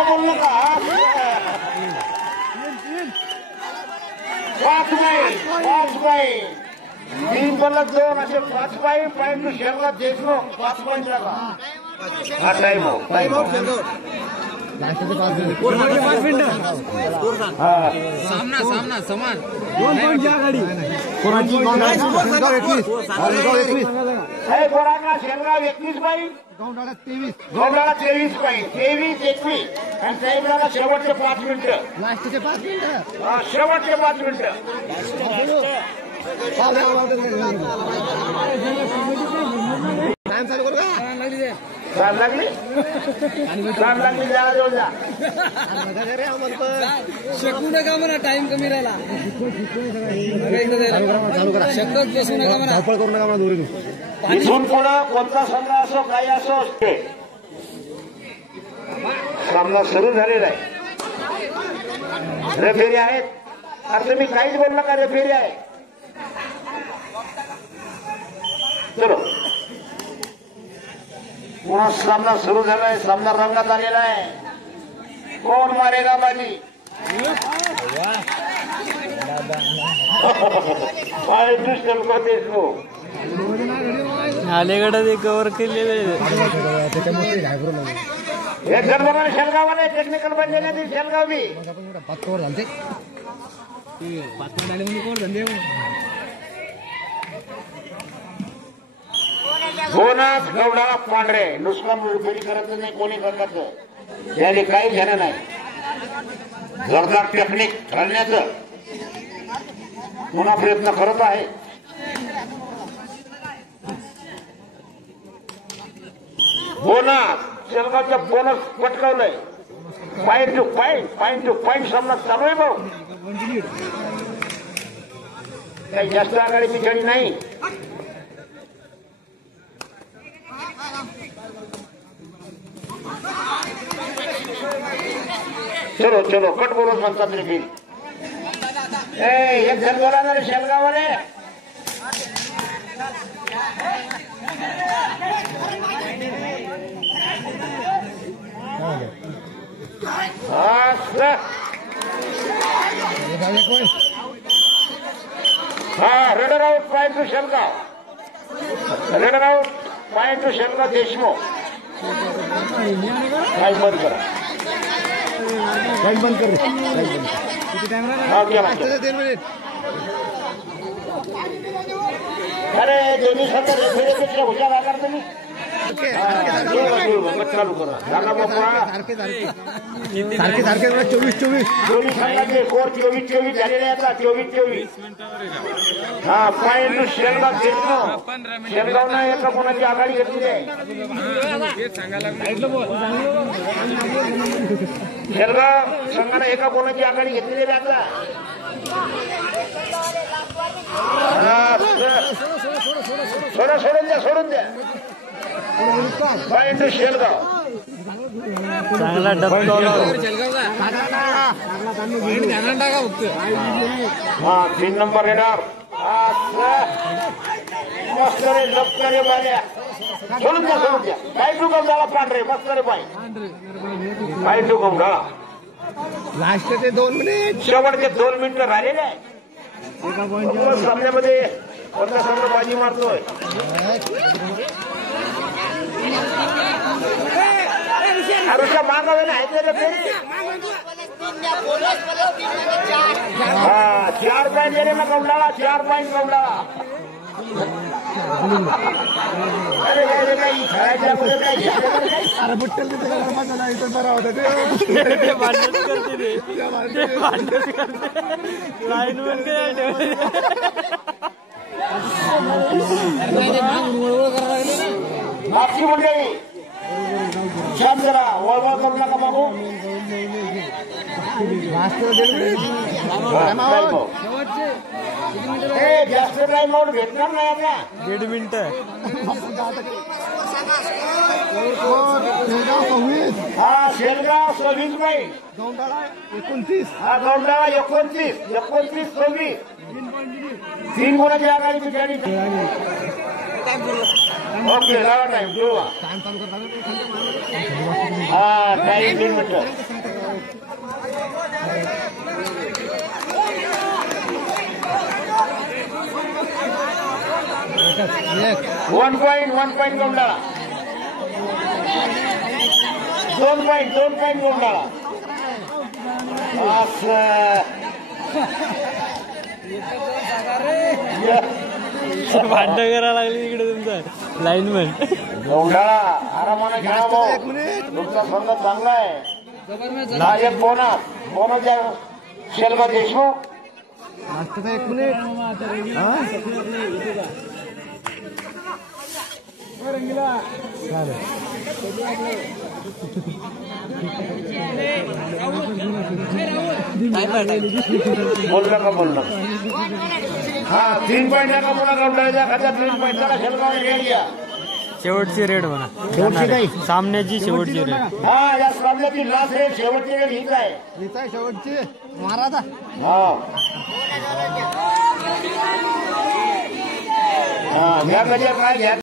असं बोल नका. 5 बाई 3 बलक 2 असे 5 बाई पॉईंट शेरला देशमुख 5 पॉईंट लागा. हा टाइम हो सामना समान 2 पॉइंट आघाडी कोणाची कोराका शेरगाव 21 बाई गौंडाळा 23 गौंडाळा 23 बाई 23-21 आणि साहेबला शेवटचे 5 मिनिटं लास्टचे 5 मिनिटं शेवटचे 5 मिनिटं टाइम चालू करू काम लागली जा देऊन जा. शकू नका म्हणा टाइम कमी राहिला चालू करा शकत बसू नका म्हणा धावपळ करू नका म्हणा दोरी इथून पुढं कोणता संघ असो काही असो असते सामना सुरू झालेला आहे. रेफेरी आहेत. अरे तुम्ही काहीच बोल नका. रेफेरी आहे. चलो पुन्हा सामना सुरू झालाय. सामना रंगात आलेला आहे. कोण मारेगा बाजी. देशमुख आलेगडे कव्हर केलेले एक जण बघा शेलगाववाले टेक्निकल बनलेले ते शेलगाव बी बोनस गौडा पांढरे नुसकान रिपेरी करत नाही कोणी करत त्याने काही घेणं नाही. जोरदार टेक्निक घालण्याचं पुन्हा प्रयत्न करत आहे. बोनस शेलगावचं बोनस पटकावलंय. पॉईंट टू पॉईंट सामना चालू आहे भाऊ. काही जास्त आघाडीची खेळी नाही. चलो कट बोनस म्हणतात रे बिल. एक जण बोला ना रे शेलगाववाले. Raider out point to Shelgaon. Raider out point to Shelgaon Deshmukh. काय बंद करा. बंद कर अरे दोन्ही संघ रेफरीपेक्षा हुशार आकार तुम्ही चालू करा. झाला बाप्पा सारखे 24 दोन्ही संघाचे स्कोर 24 झालेले आता 24. हा पॉईंट टू शेलगाव देशमुख. शेलगावनं एका कोणाची आघाडी घेतली आहे. शेलगाव संघानं एका कोणाची आघाडी घेतलेली आहे आता. सोडून द्या पॉईंट टू शेलगाव. चांगला डब्बा हा 3 नंबर रेडर मस्त रे लपकरे बाल्या. सोडून द्या पाय टू कम झाला पांढरे मस्त रे पाय टू कम झाला. लास्टचे 2 मिनिट शेवटचे 2 मिनिटं राहिलेले आहे. सामन्यामध्ये कोणता संघ बाजी मारतोय. आरुषा मागावे ना आहेत हा 4 पॉईंट गेले ना गौंडाळा. 4 पॉईंट गौंडाळा. अरे काही खेळायच्या अरे बुट्टल बरा होता लाईन मागची मंडळी छान जरा वळवळ करू नका बाबू. जास्त टाइम आउट भेटणार नाही आता. 1.5 मिनिटं. हा शेलगाव 26 बाई. गौंडाळा 29. हा गौंडाळा 29 26. 3 कोणाची आघाडीची गाडी. ओके लावा टाइम टाइम चालू करता हा टाईम 3 मिनिटं. वन पॉईंट गोंडाळा. 2 पॉईंट गोंडाळा. भांडण करायला लागली इकडे तुमचं लाईनमॅन. गोंडाळा आरामाने खेळा भाऊ. तुमचा संघ चांगला आहे. नायक बोनच्या शेलगा देशमुख. लास्टचा 1 मिनिट. बोलणं हा 3 पॉईंट का पुन्हा गोंडाळ्याच्या खात्यात 3 पॉईंट का शेलगाव घ्या. शेवटची रेड म्हणा. सामन्याची शेवटची रेड. हा या सामन्याची लास्ट रेड शेवटची रेड हीच आहे. शेवटची महाराजा. हा घ्या काय घ्या.